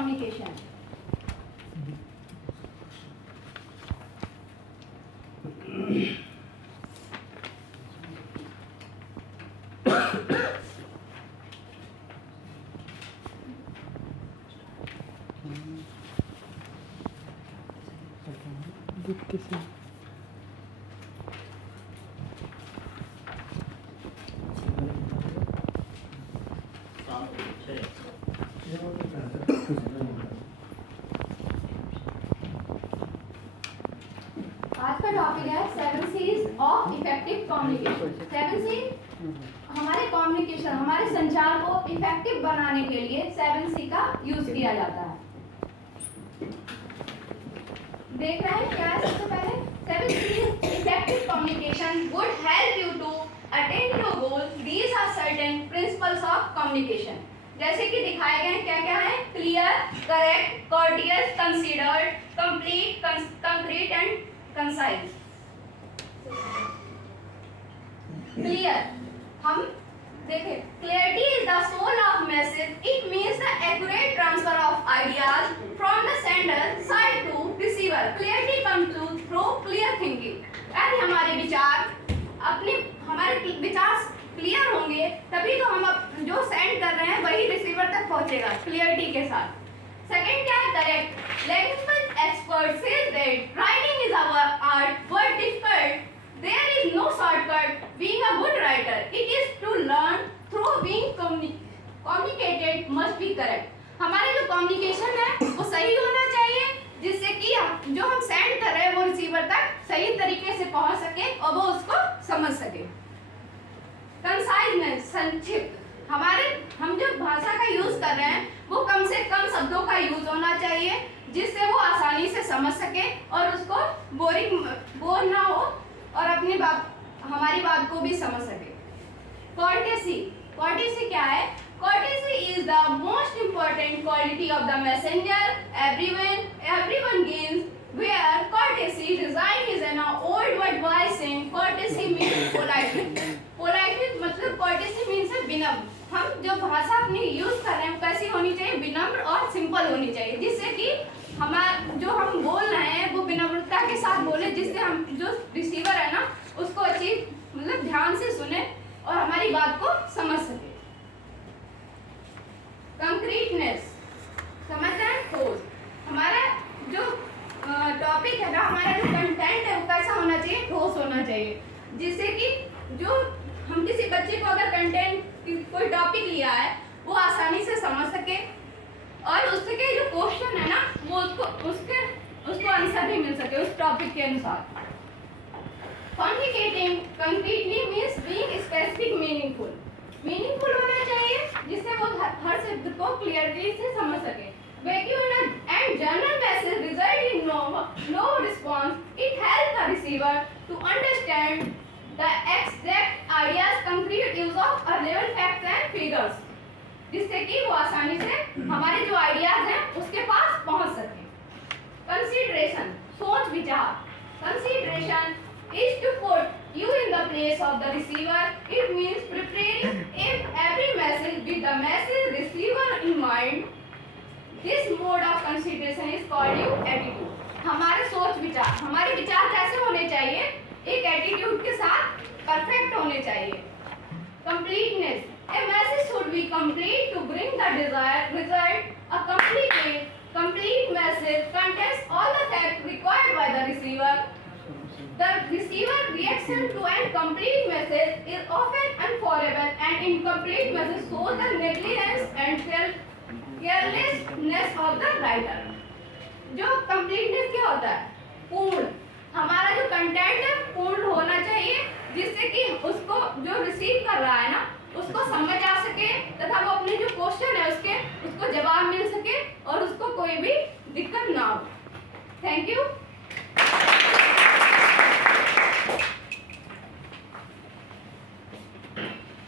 Communication. आज का topic है 7 C's of effective communication. 7 C हमारे कम्युनिकेशन, हमारे संचार को इफेक्टिव बनाने के लिए 7 C का यूज किया जाता है। देख रहे हैं क्या है? सबसे पहले 7 C's effective communication would help you to attain your goal. These are certain principles of communication. जैसे कि दिखाए गए हैं, क्या क्या है? Clear, correct, courteous, considered, complete, concrete and concise. Clear, हम देखें, clarity is the soul of message. It means the accurate transfer of ideas from the sender side to receiver. Clarity comes through clear thinking. यदि हमारे विचार clear होंगे तभी तो हम जो सेंड कर रहे हैं वही रिसीवर तक पहुंचेगा क्लियरिटी के साथ। सेकंड क्या है? Correct. Language expert says that writing is our art but difficult. There is no shortcut being a good writer. It is to learn through being communicated must be correct. हमारे जो communication है वो सही होना चाहिए, जिससे कि जो हम सेंड कर रहे हैं वो रिसीवर तक सही तरीके से पहुंच सके और वो उसको समझ सके। कंसाइजनेस, संक्षिप्त। हम जो भाषा का यूज कर रहे हैं वो कम से कम शब्दों का यूज होना चाहिए, जिससे वो आसानी से समझ सके और उसको बोर ना हो और हमारी बात को भी समझ सके। कोर्टेसी, कोर्टेसी क्या है? Courtesy is the most important quality of the messenger. everyone gains where courtesy resides is an old word wise saying courtesy means politeness। politeness मतलब courtesy means है विनम्र। हम जो भाषा अपनी यूज कर रहे हैं कैसी होनी चाहिए? विनम्र और सिंपल होनी चाहिए, जिससे कि जो हम बोल रहे हैं वो विनम्रता के साथ बोले, जिससे हम जो रिसीवर है ना उसको अच्छी मतलब ध्यान से सुने और हमारी बात को समझ सके। कंक्रीटनेस, समझ रहे हैं? ठोस। हमारा जो टॉपिक है ना, हमारा जो कंटेंट है वो कैसा होना चाहिए? ठोस होना चाहिए, जिससे कि जो हम किसी बच्चे को अगर कंटेंट कोई टॉपिक लिया है वो आसानी से समझ सके और उसके जो क्वेश्चन है ना वो उसको आंसर भी मिल सके उस टॉपिक के अनुसार। Communicating concretely means being specific, meaningful होना चाहिए, जिससे वो हर शब्द को क्लियरली से समझ सके। Vacuum and general message result in no response. It helps the receiver to understand the exact ideas, concrete use of available facts and figures, जिससे कि वो आसानी से हमारे जो आइडियाज हैं उसके पास पहुंच सके। कंसीडरेशन, सोच विचार। Consideration is to put you in the place of the receiver. It means preparing every message with the message receiver in mind. This mode of consideration is called your attitude. हमारे सोच विचार, हमारे विचार कैसे होने चाहिए? एक एटीट्यूड के साथ परफेक्ट होने चाहिए। Completeness, a message should be complete to bring the desired result. A complete message contains all the facts required by the receiver. The receiver reaction to a complete message is often unfavorable, and incomplete message shows the negligence and carelessness of the writer. जो completeness क्या होता है? पूर्ण। हमारा जो content है पूर्ण होना चाहिए, जिससे कि उसको जो रिसीव कर रहा है ना उसको समझ आ सके तथा वो अपने जो क्वेश्चन है उसको जवाब मिल सके और उसको कोई भी दिक्कत ना हो। Thank you.